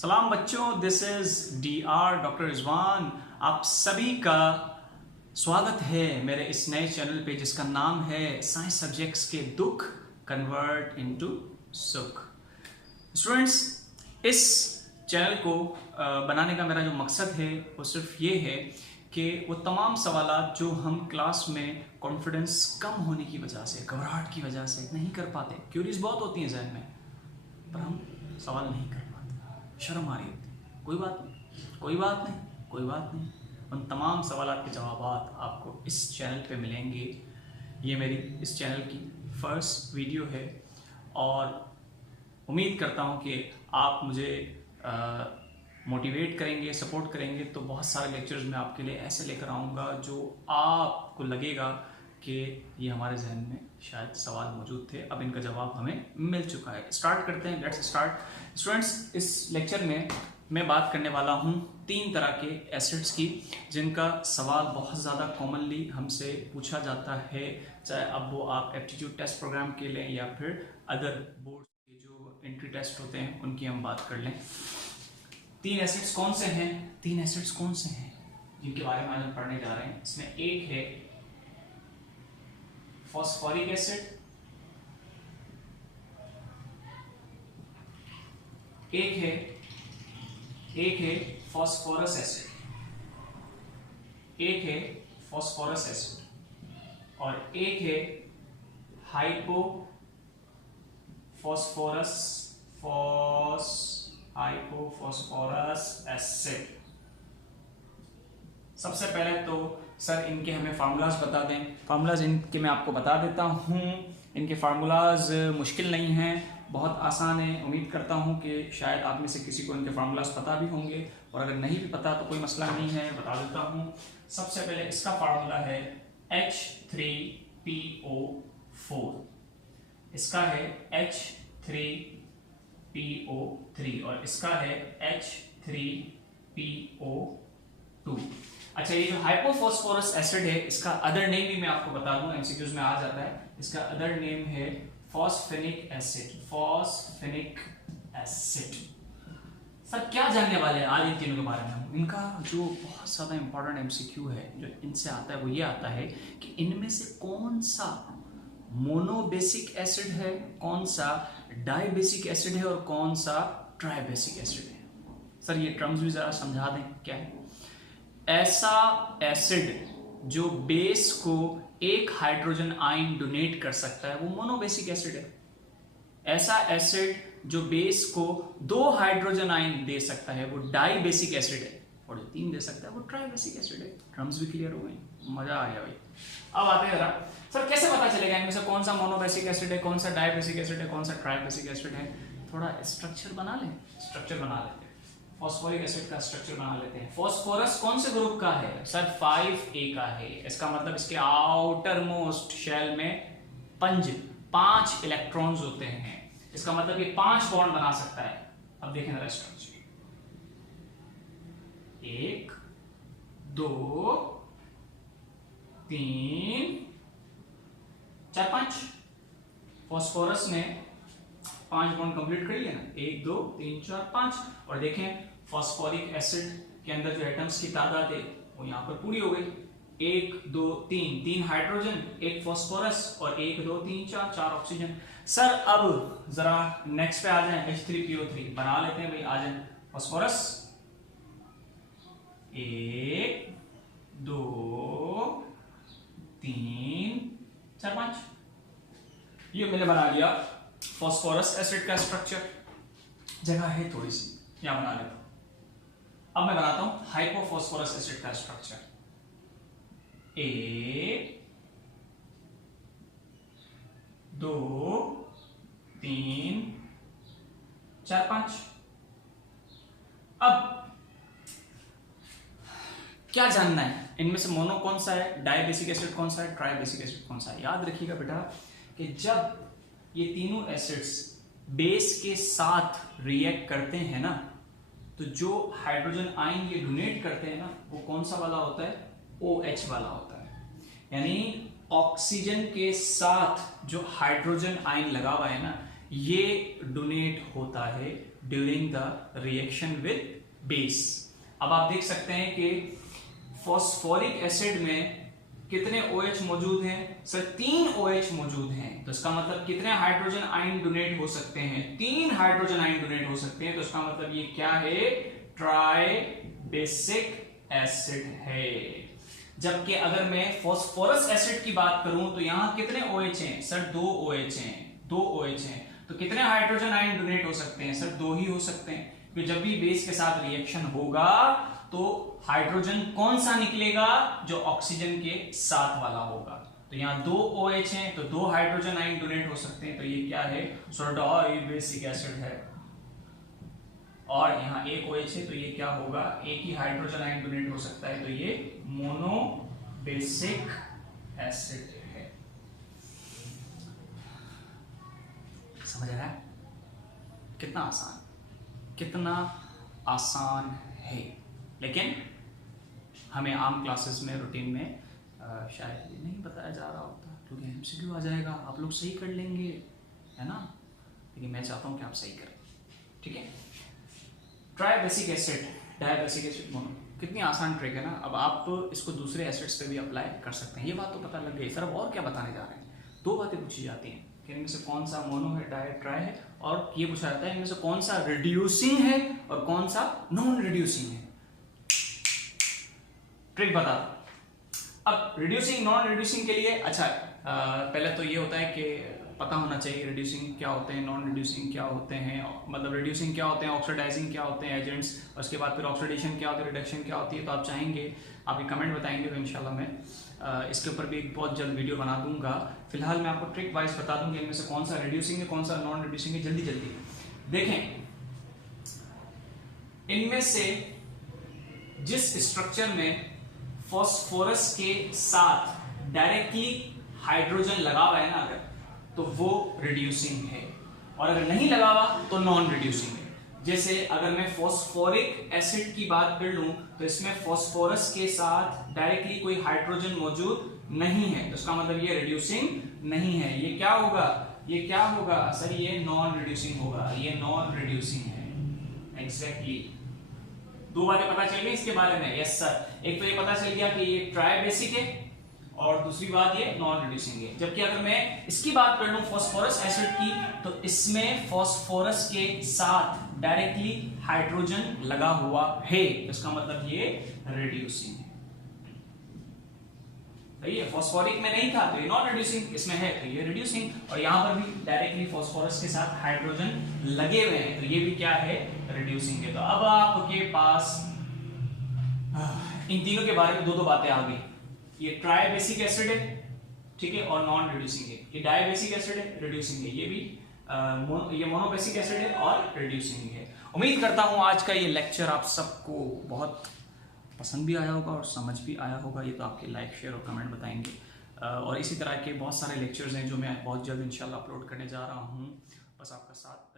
सलाम बच्चों, this is DR doctor Rizwan. आप सभी का स्वागत है मेरे इस नए चैनल पे जिसका नाम है साइंस सब्जेक्ट्स के दुख कन्वर्ट इनटू सुख। स्टूडेंट्स, इस चैनल को बनाने का मेरा जो मकसद है वो सिर्फ ये है कि वो तमाम सवालात जो हम क्लास में कॉन्फिडेंस कम होने की वजह से, घबराहट की वजह से नहीं कर पाते, क्यूरीज बहुत होती हैं जहन में, पर हम सवाल नहीं कर पाते, शर्म आ रही होती। कोई बात नहीं, कोई बात नहीं, कोई बात नहीं। उन तमाम सवालात के जवाब आपको इस चैनल पे मिलेंगे। ये मेरी इस चैनल की फर्स्ट वीडियो है और उम्मीद करता हूँ कि आप मुझे मोटिवेट करेंगे, सपोर्ट करेंगे, तो बहुत सारे लेक्चर्स मैं आपके लिए ऐसे लेकर आऊँगा जो आपको लगेगा कि ये हमारे जहन में शायद सवाल मौजूद थे, अब इनका जवाब हमें मिल चुका है। स्टार्ट करते हैं, लेट्स स्टार्ट। स्टूडेंट्स, इस लेक्चर में मैं बात करने वाला हूँ 3 तरह के एसिड्स की जिनका सवाल बहुत ज़्यादा कॉमनली हमसे पूछा जाता है, चाहे अब वो आप एप्टीट्यूड टेस्ट प्रोग्राम के लें या फिर अदर बोर्ड के जो एंट्री टेस्ट होते हैं उनकी हम बात कर लें। 3 एसिड्स कौन से हैं? 3 एसिड्स कौन से हैं जिनके बारे में आज हम पढ़ने जा रहे हैं? इसमें एक है फॉस्फोरिक एसिड, एक है फॉस्फोरस एसिड, एक है फॉस्फोरस एसिड और एक है हाइपोफॉस्फोरस एसिड। सबसे पहले तो सर इनके हमें फार्मूलाज बता दें। फार्मूलाज इनके मैं आपको बता देता हूँ। इनके फार्मूलाज मुश्किल नहीं हैं, बहुत आसान है। उम्मीद करता हूँ कि शायद आप में से किसी को इनके फार्मूलाज पता भी होंगे, और अगर नहीं भी पता तो कोई मसला नहीं है, बता देता हूँ। सबसे पहले इसका फार्मूला है H3PO4, इसका है H3PO3 और इसका है H3PO2। अच्छा, ये जो हाइपोफॉस्फोरस एसिड है इसका अदर नेम भी मैं आपको बता दूं, एमसीक्यूज में आ जाता है। इसका अदर नेम है फॉस्फेनिक एसिड। फॉस्फेनिक एसिड। सर क्या जानने वाले हैं आज इन तीनों के बारे में हम? इनका जो बहुत ज्यादा इंपॉर्टेंट एमसीक्यू है जो इनसे आता है वो ये आता है कि इनमें से कौन सा मोनोबेसिक एसिड है, कौन सा डाइबेसिक एसिड है और कौन सा ट्राइबेसिक एसिड है। सर ये टर्म्स भी जरा समझा दें क्या है। ऐसा एसिड जो बेस को एक हाइड्रोजन आयन डोनेट कर सकता है वो मोनोबेसिक एसिड है। ऐसा एसिड जो बेस को 2 हाइड्रोजन आयन दे सकता है वो डाइबेसिक एसिड है, और जो 3 दे सकता है वो ट्राइबेसिक एसिड है। टर्म्स भी क्लियर हो गए, मजा आ गया भाई। अब आते हैं जरा, सर कैसे पता चलेगा इनमें से कौन सा मोनोबेसिक एसिड है, कौन सा डाइबेसिक एसिड है, कौन सा ट्राइबेसिक एसिड है? थोड़ा स्ट्रक्चर बना लें, स्ट्रक्चर बना लेते हैं। फॉस्फोरिक एसिड का स्ट्रक्चर बना लेते हैं। फॉस्फोरस कौन से ग्रुप का है? सर 5A का है। इसका मतलब इसके आउटर मोस्ट शेल में 5 इलेक्ट्रॉन्स होते हैं। इसका मतलब ये 5 बॉन्ड बना सकता है। अब देखें जरा स्ट्रक्चर, 1 2 3 4 5। फॉस्फोरस ने 5 बॉन्ड कंप्लीट कर लिया ना, 1 2 3 4 5। और देखें फॉस्फोरिक एसिड के अंदर जो एटम्स की तादाद है वो यहां पर पूरी हो गई। 1 2 3 हाइड्रोजन, 1 फॉस्फोरस और 1 2 3 4 ऑक्सीजन। सर अब जरा नेक्स्ट पे आ जाएं, H3PO3 बना लेते हैं भाई। आ जाए फॉस्फोरस, 1 2 3 4 5। ये मैंने बना लिया फॉस्फोरस एसिड का स्ट्रक्चर। जगह है थोड़ी सी, यहां बना लेता हूं। अब मैं बनाता हूं हाइपोफॉस्फोरस एसिड का स्ट्रक्चर। 1 2 3 4 5। अब क्या जानना है? इनमें से मोनो कौन सा है, डाइबेसिक एसिड कौन सा है, ट्राइबेसिक एसिड कौन सा है? याद रखिएगा बेटा कि जब ये तीनों एसिड्स बेस के साथ रिएक्ट करते हैं ना, तो जो हाइड्रोजन आयन ये डोनेट करते हैं ना वो कौन सा वाला होता है? OH वाला होता है। यानी ऑक्सीजन के साथ जो हाइड्रोजन आयन लगा हुआ है ना, ये डोनेट होता है during the reaction with base. अब आप देख सकते हैं कि फॉस्फोरिक एसिड में कितने OH मौजूद हैं? सर 3 OH मौजूद हैं। तो इसका मतलब कितने हाइड्रोजन आयन डोनेट हो सकते हैं? 3 हाइड्रोजन आयन डोनेट हो सकते हैं। तो इसका मतलब ये क्या है? ट्राई बेसिक एसिड है। जबकि अगर मैं फास्फोरस एसिड की बात करूं तो यहां कितने OH हैं? सर 2 OH हैं, 2 OH हैं। तो कितने हाइड्रोजन आयन डोनेट हो सकते हैं? सर 2 ही हो सकते हैं, क्योंकि जब भी बेस के साथ रिएक्शन होगा तो हाइड्रोजन कौन सा निकलेगा? जो ऑक्सीजन के साथ वाला होगा। तो यहाँ 2 OH हैं, तो 2 हाइड्रोजन आयन डोनेट हो सकते हैं। तो ये क्या है? डाई बेसिक एसिड है। और यहाँ 1 OH है, तो ये क्या होगा? एक ही हाइड्रोजन आयन डोनेट हो सकता है, तो ये मोनो बेसिक एसिड है। समझ आ रहा है? कितना आसान, कितना आसान है। लेकिन हमें आम क्लासेस में, रूटीन में शायद ये नहीं बताया जा रहा होता, क्योंकि MCQ आ जाएगा, आप लोग सही कर लेंगे, है ना? लेकिन मैं चाहता हूं कि आप सही करें, ठीक है? Tribasic acid, dibasic acid, mono, कितनी आसान ट्रिक है ना। अब आप इसको दूसरे एसिड्स पे भी अप्लाई कर सकते हैं। ये बात तो पता लग गई। सर अब और क्या बताने जा रहे हैं? 2 बातें पूछी जाती हैं कि इनमें से कौन सा मोनो है, डाई, ट्राई है, और ये पूछा जाता है इनमें से कौन सा रिड्यूसिंग है और कौन सा नॉन रिड्यूसिंग है। ट्रिक बता दो। अब रिड्यूसिंग नॉन रिड्यूसिंग के लिए अच्छा पहले तो ये होता है कि पता होना चाहिए रिड्यूसिंग क्या होते हैं, नॉन रिड्यूसिंग क्या होते हैं, मतलब रिड्यूसिंग क्या होते हैं, ऑक्सीडाइजिंग क्या होते हैं एजेंट्स, और उसके बाद फिर ऑक्सीडेशन क्या होती है, रिडक्शन क्या होती है। तो आप चाहेंगे, आप ये कमेंट बताएंगे तो इंशाल्लाह मैं इसके ऊपर भी एक बहुत जल्द वीडियो बना दूंगा। फिलहाल मैं आपको ट्रिक वाइज बता दूंगा इनमें से कौन सा रिड्यूसिंग है, कौन सा नॉन रिड्यूसिंग है। जल्दी जल्दी देखें, इनमें से जिस स्ट्रक्चर में फॉस्फोरस के साथ डायरेक्टली हाइड्रोजन लगा हुआ है ना अगर, तो वो रिड्यूसिंग है, और अगर नहीं लगा हुआ तो नॉन रिड्यूसिंग है। जैसे अगर मैं फॉस्फोरिक एसिड की बात कर लूं तो इसमें फॉस्फोरस के साथ डायरेक्टली कोई हाइड्रोजन मौजूद नहीं है, तो इसका मतलब ये रिड्यूसिंग नहीं है। ये क्या होगा? ये क्या होगा? सर ये नॉन रिड्यूसिंग होगा, ये नॉन रिड्यूसिंग है। एग्जैक्टली 2 बातें पता चल गई इसके बारे में। यस सर, एक तो ये पता चल गया कि ये ट्राई बेसिक है, और दूसरी बात ये नॉन रिड्यूसिंग है। जबकि अगर मैं इसकी बात कर लूं फॉस्फोरस एसिड की, तो इसमें फॉस्फोरस के साथ डायरेक्टली हाइड्रोजन लगा हुआ है, तो इसका मतलब ये रिड्यूसिंग है। ये फॉस्फोरिक में नहीं था तो ये नॉन रिड्यूसिंग, इसमें है तो ये रिड्यूसिंग, और यहां पर भी डायरेक्टली फॉस्फोरस के साथ हाइड्रोजन लगे हुए हैं, तो ये भी क्या है? रिड्यूसिंग है। तो अब आपके पास इन तीनों के बारे में 2 बातें आ गई। ये ट्राई बेसिक एसिड है, ठीक है, और नॉन रिड्यूसिंग है। ये डाई बेसिक एसिड है, रिड्यूसिंग है। ये भी ये मोनो बेसिक एसिड है और रिड्यूसिंग है। उम्मीद करता हूं आज का ये लेक्चर आप सबको बहुत पसंद भी आया होगा और समझ भी आया होगा। ये तो आपके लाइक, शेयर और कमेंट बताएंगे। और इसी तरह के बहुत सारे लेक्चर्स हैं जो मैं बहुत जल्द इंशाल्लाह अपलोड करने जा रहा हूँ। बस आपका साथ